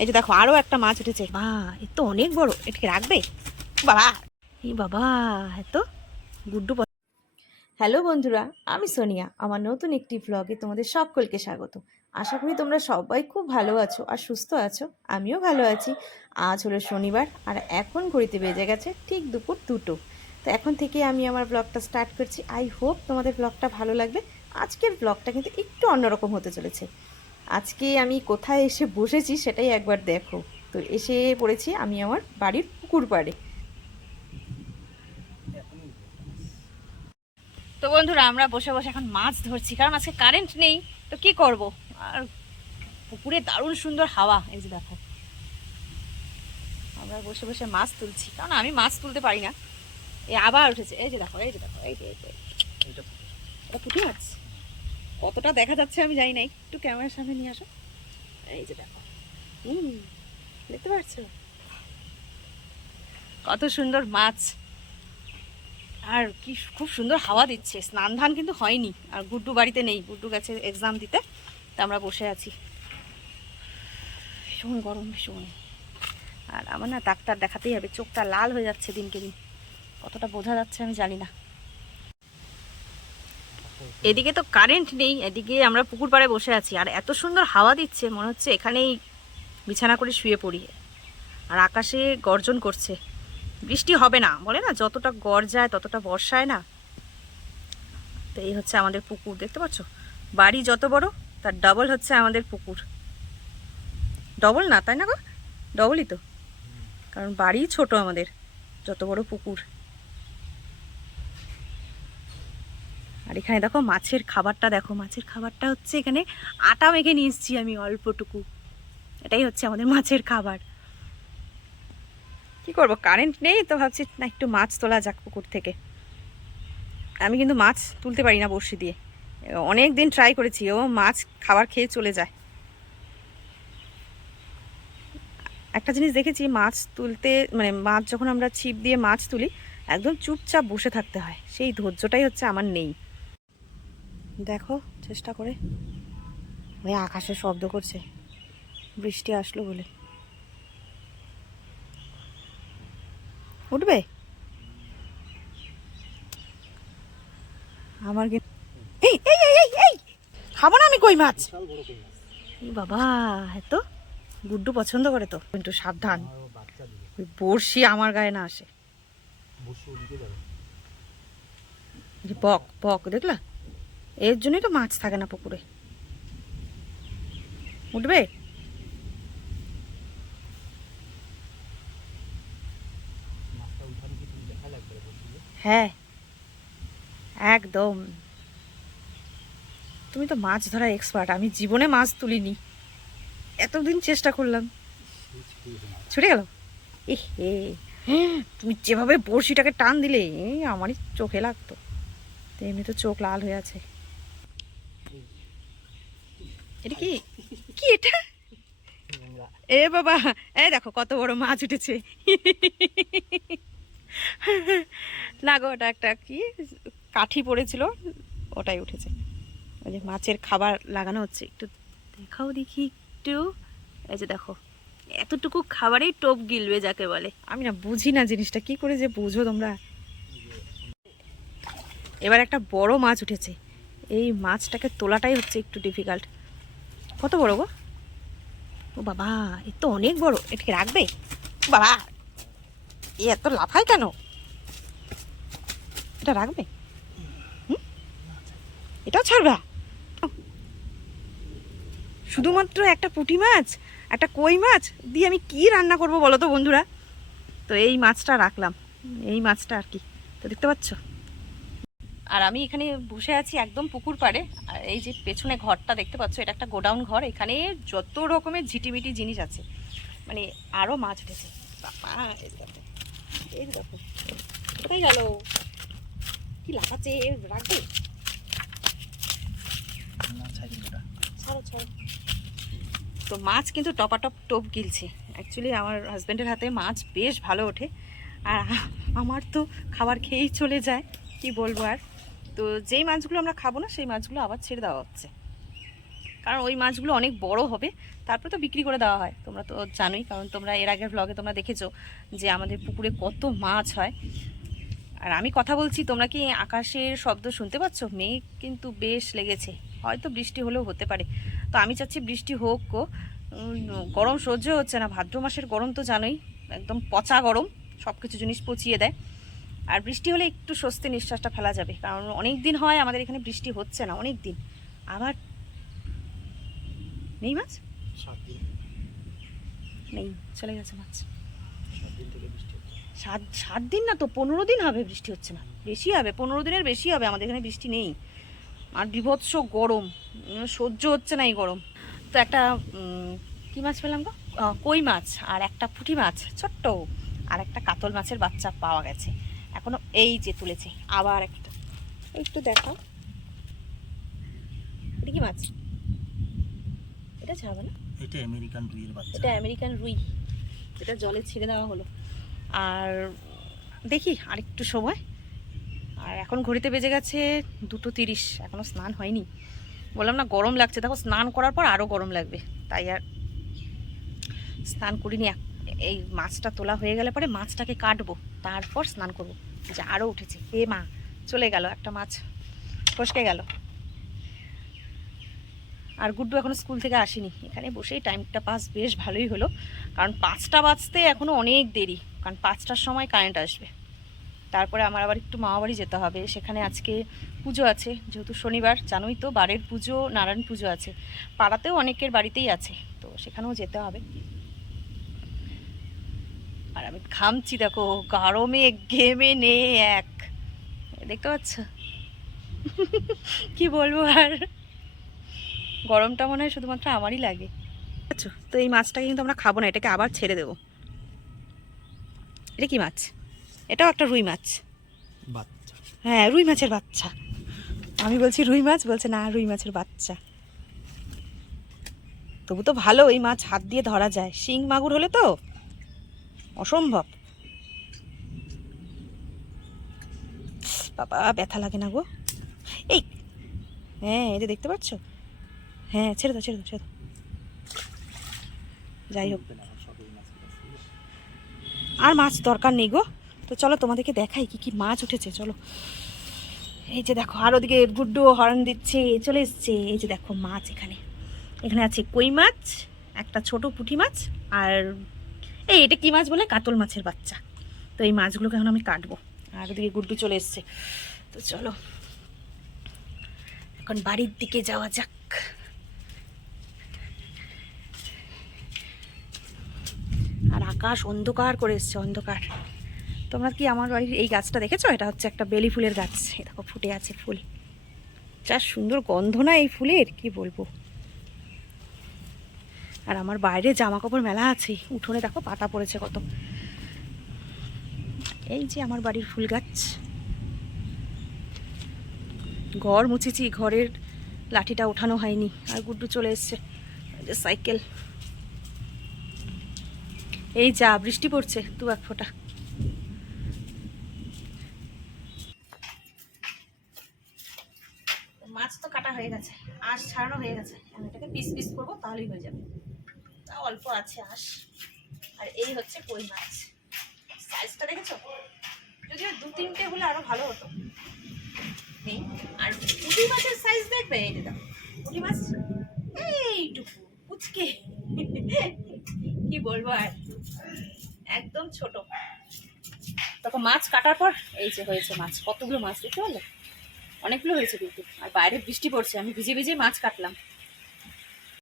এই যে দেখো, আরও একটা মাছ উঠেছে। বা এ তো অনেক বড়। এটাকে রাখবে? বাবা! এই বাবা এত গুড্ডু হ্যালো বন্ধুরা, আমি সোনিয়া। আমার নতুন একটি ব্লগে তোমাদের সকলকে স্বাগত। আশা করি তোমরা সবাই খুব ভালো আছো আর সুস্থ আছো। আমিও ভালো আছি। আজ হলো শনিবার আর এখন ঘড়িতে বেজে গেছে ঠিক দুপুর দুটো। তো এখন থেকে আমি আমার ব্লগটা স্টার্ট করছি। আই হোপ তোমাদের ব্লগটা ভালো লাগবে। আজকের ব্লগটা কিন্তু একটু অন্যরকম হতে চলেছে। আজকে আমি কোথায় এসে বসেছি সেটাই একবার দেখো। তো এসে পড়েছি আমি আমার বাড়ির পুকুর পাড়ে। তো বন্ধুরা, আমরা বসে বসে এখন মাছ ধরছি, কারণ আজকে কারেন্ট নেই, তো কি করব? আর পুকুরে দারুণ সুন্দর হাওয়া, এই যে দেখো। আমরা বসে বসে মাছ তুলছি, কারণ আমি মাছ তুলতে পারি না। এই আবার উঠেছে, এই যে দেখো, এই যে দেখো, এই যে এটা পুঁটি মাছ। কতটা দেখা যাচ্ছে আমি জানি না, একটু ক্যামেরার সামনে নিয়ে আসো। এই যে দেখো। হুম, দেখতে পাচ্ছ? কত সুন্দর মাছ। আর কি খুব সুন্দর হাওয়া দিচ্ছে। স্নান ধান কিন্তু হয়নি। আর গুড্ডু বাড়িতে নেই। গুড্ডু গেছে এক্সাম দিতে, তা আমরা বসে আছি। ভীষণ গরম, ভীষণ। আর আমার না ডাক্তার দেখাতেই হবে। চোখটা লাল হয়ে যাচ্ছে দিনকে দিন। কতটা বোঝা যাচ্ছে আমি জানি না। এদিকে তো কারেন্ট নেই, এদিকে আমরা পুকুর পাড়ে বসে আছি। আর এত সুন্দর হাওয়া দিচ্ছে, মনে হচ্ছে এখানেই বিছানা করে শুয়ে পড়ি। আর আকাশে গর্জন করছে। বৃষ্টি হবে না, বলে না? যতটা গড় যায়, ততটা বর্ষায় না? তো এই হচ্ছে আমাদের পুকুর, দেখতে পাচ্ছ? বাড়ি যত বড়, তার ডবল হচ্ছে আমাদের পুকুর। ডবল না, তাই না গো? ডবলই তো। কারণ বাড়ি ছোট আমাদের, যত বড় পুকুর। আর এখানে দেখো মাছের খাবারটা, দেখো মাছের খাবারটা হচ্ছে এখানে আটা মেখে নিয়ে এসেছি আমি অল্পটুকু। এটাই হচ্ছে আমাদের মাছের খাবার। কি করব? কারেন্ট নেই তো ভাবছি, না একটু মাছ তোলা যাক পুকুর থেকে। আমি কিন্তু মাছ তুলতে পারি না বড়শি দিয়ে। অনেক দিন ট্রাই করেছি, ও মাছ খাবার খেয়ে চলে যায়। একটা জিনিস দেখেছি, মাছ তুলতে মানে মাছ যখন আমরা ছিপ দিয়ে মাছ তুলি, একদম চুপচাপ বসে থাকতে হয়। সেই ধৈর্যটাই হচ্ছে আমার নেই। দেখো চেষ্টা করে। ওই আকাশে শব্দ করছে। বৃষ্টি আসলো বলে। উঠবে? আমার এই এই এই এই এই! খাব না আমি কই মাছ? বাবা এত গুড্ডু পছন্দ করে তো। কিন্তু সাবধান। ওই বড়শি আমার গায়ে না আসে। বক বক দেখলা? এর জন্যই তো মাছ থাকে না পুকুরে। উঠবে? হ্যাঁ একদম। তুমি তো মাছ ধরা এক্সপার্ট আমি জীবনে মাছ তুলিনি। এতদিন চেষ্টা করলাম। ছুটে গেল? এ, তুমি যেভাবে বড়শিটাকে টান দিলে আমারই চোখে লাগতো। তো এমনি তো চোখ লাল হয়ে আছে। এটা কি? কি এটা? এ বাবা এই দেখো কত বড় মাছ উঠেছে। না গো ওটা একটা কি কাঠি পড়েছিল, ওটাই উঠেছে। ওই যে মাছের খাবার লাগানো হচ্ছে, একটু দেখাও দেখি একটু। এই যে দেখো, এতটুকু খাবারেই টোপ গিলবে যাকে বলে। আমি না বুঝি না জিনিসটা, কি করে যে বুঝো তোমরা? এবার একটা বড় মাছ উঠেছে। এই মাছটাকে তোলাটাই হচ্ছে একটু ডিফিকাল্ট কত বড় গো? ও বাবা, এ তো অনেক বড়। এটাকে রাখবে? বাবা, এ এত লাফায় কেন? এটা রাখবে? এটাও ছাড়বা? শুধুমাত্র একটা পুঁটি মাছ, একটা কই মাছ? দিয়ে আমি কি রান্না করব বলো তো বন্ধুরা? তো এই মাছটা রাখলাম। এই মাছটা আর কি। তো দেখতে পাচ্ছ? আর আমি এখানে বসে আছি একদম পুকুর পাড়ে। আর এই যে পেছনে ঘরটা দেখতে পাচ্ছ, এটা একটা গোডাউন ঘর। এখানে যত রকমের ঝিটিমিটি জিনিস আছে মানে আরও মাছ উঠেছে। কোথায় গেল? কি লাফাচ্ছে? এ রাখবে তো মাছ কিন্তু টপাটপ টোপ গিলছে। অ্যাকচুয়ালি আমার হাজব্যান্ডের হাতে মাছ বেশ ভালো ওঠে। আর আমার তো খাবার খেয়েই চলে যায়, কি বলব আর? তো যেই মাছগুলো আমরা খাব না, সেই মাছগুলো আবার ছেড়ে দেওয়া হচ্ছে। কারণ ওই মাছগুলো অনেক বড় হবে, তারপরে তো বিক্রি করে দেওয়া হয়। তোমরা তো জানোই, কারণ তোমরা এর আগের ব্লগে তোমরা দেখেছ যে আমাদের পুকুরে কত মাছ হয়। আর আমি কথা বলছি, তোমরা কি আকাশের শব্দ শুনতে পাচ্ছ? মেঘ কিন্তু বেশ লেগেছে। হয়তো বৃষ্টি হলেও হতে পারে। তো আমি চাচ্ছি বৃষ্টি হোক গরম সহ্য হচ্ছে না। ভাদ্র মাসের গরম তো জানোই, একদম পচা গরম সব কিছু জিনিস পচিয়ে দেয়। আর বৃষ্টি হলে একটু স্বস্তি নিঃশ্বাসটা ফেলা যাবে কারণ অনেক দিন হয় আমাদের এখানে বৃষ্টি হচ্ছে না অনেক দিন আবার নেই মাছ? নেই চলে গেছে মাছ। সাত সাত দিন না তো পনেরো দিন হবে বৃষ্টি হচ্ছে না। বেশি হবে পনেরো দিনের বেশি হবে আমাদের এখানে বৃষ্টি নেই। আর বিভৎস গরম সহ্য হচ্ছে না এই গরম। তো একটা কি মাছ পেলাম গো? কই মাছ আর একটা পুঁটি মাছ ছোট্ট আর একটা কাতল মাছের বাচ্চা পাওয়া গেছে। এখনও এই যে তুলেছে আবার একটা। একটু দেখো এটা কি মাছ? এটা ছাড়বে না? এটা আমেরিকান রুইয়ের বাচ্চা। এটা আমেরিকান রুই। এটা জলে ছেড়ে দেওয়া হলো। আর দেখি আর একটু সময়। আর এখন ঘড়িতে বেজে গেছে দুটো তিরিশ এখনও স্নান হয়নি। বললাম না গরম লাগছে। দেখো স্নান করার পর আরও গরম লাগবে। তাই আর স্নান করিনি এক- এই মাছটা তোলা হয়ে গেলে পরে মাছটাকে কাটবো। তারপর স্নান করব। যে আরও উঠেছে। হে মা, চলে গেল একটা মাছ। ফসকে গেল। আর গুড্ডু এখনও স্কুল থেকে আসেনি। এখানে বসেই টাইমটা পাস বেশ ভালোই হলো। কারণ পাঁচটা বাজতে এখনও অনেক দেরি। কারণ পাঁচটার সময় কারেন্ট আসবে। তারপরে আমার আবার একটু মামাবাড়ি যেতে হবে। সেখানে আজকে পুজো আছে। যেহেতু শনিবার, জানোই তো বারের পুজো, নারায়ণ পুজো আছে। পাড়াতেও অনেকের বাড়িতেই আছে। তো সেখানেও যেতে হবে। আর আমি ঘামছি দেখো গরমে ঘেমে নে এক। দেখতে পাচ্ছ? কি বলব আর? গরমটা মনে হয় শুধুমাত্র আমারই লাগে। আচ্ছা তো এই মাছটাকে কিন্তু আমরা খাব না এটাকে আবার ছেড়ে দেবো। এটা কি মাছ? এটাও একটা রুই মাছ। হ্যাঁ রুই মাছের বাচ্চা। আমি বলছি রুই মাছ বলছে না রুই মাছের বাচ্চা। তবু তো ভালো ওই মাছ হাত দিয়ে ধরা যায়। শিং মাগুর হলে তো অসম্ভব। বাবা, ব্যথা লাগে না গো। এই হ্যাঁ এটা দেখতে পাচ্ছ? হ্যাঁ ছেড়ে দাও ছেড়ে দাও ছেড়ে দাও। যাই হোক। আর মাছ দরকার নেই গো। তো চলো তোমাদেরকে দেখাই কি কি মাছ উঠেছে, চলো। এই যে দেখো, আর ওদিকে গুড্ডু হর্ন দিচ্ছে, চলে এসছে। এই যে দেখো মাছ এখানে। এখানে আছে কই মাছ, একটা ছোট পুঁটি মাছ, আর এই, এটা কি মাছ বলে? কাতল মাছের বাচ্চা। তো এই মাছগুলোকে এখন আমি কাটবো। আর ওদিকে গুড্ডু চলে এসছে। তো চলো, এখন বাড়ির দিকে যাওয়া যাক। আর আকাশ অন্ধকার করে এসছে, অন্ধকার। তোমরা কি আমার বাড়ির এই গাছটা দেখেছ? এটা হচ্ছে একটা বেলি ফুলের গাছ। দেখো, ফুটে আছে ফুল। যা সুন্দর গন্ধ না এই ফুলের? কি বলব? আর আমার বাইরে জামা কাপড় মেলা আছে। উঠোনে দেখো পাতা পড়েছে কত। এই যে আমার বাড়ির ফুল গাছ। ঘর মুছেছি, ঘরের লাঠিটা ওঠানো হয়নি। আর গুড্ডু চলে এসছে সাইকেল। এই যা, বৃষ্টি পড়ছে দু এক ফোঁটা। মাছ তো কাটা হয়ে গেছে, আঁশ ছাড়ানো হয়ে গেছে। আমি এটাকে পিস পিস করব, তাহলেই হয়ে যাবে। অল্প আছে আঁশ আর এই হচ্ছে কই মাছ। সাইজটা দেখেছ? যদিও দু তিনটে হলে আরও ভালো হতো। আর পুঁটি মাছের সাইজ দেখবে? এই দেখো, পুঁটি মাছ। এইটুকু কুচকে কি বলব আর? একদম ছোট। তখন মাছ কাটার পর, এই যে হয়েছে মাছ। কতগুলো মাছ দেখতে পারলে? অনেকগুলো হয়েছে কিন্তু। আর বাইরে বৃষ্টি পড়ছে, আমি ভিজে ভিজে মাছ কাটলাম।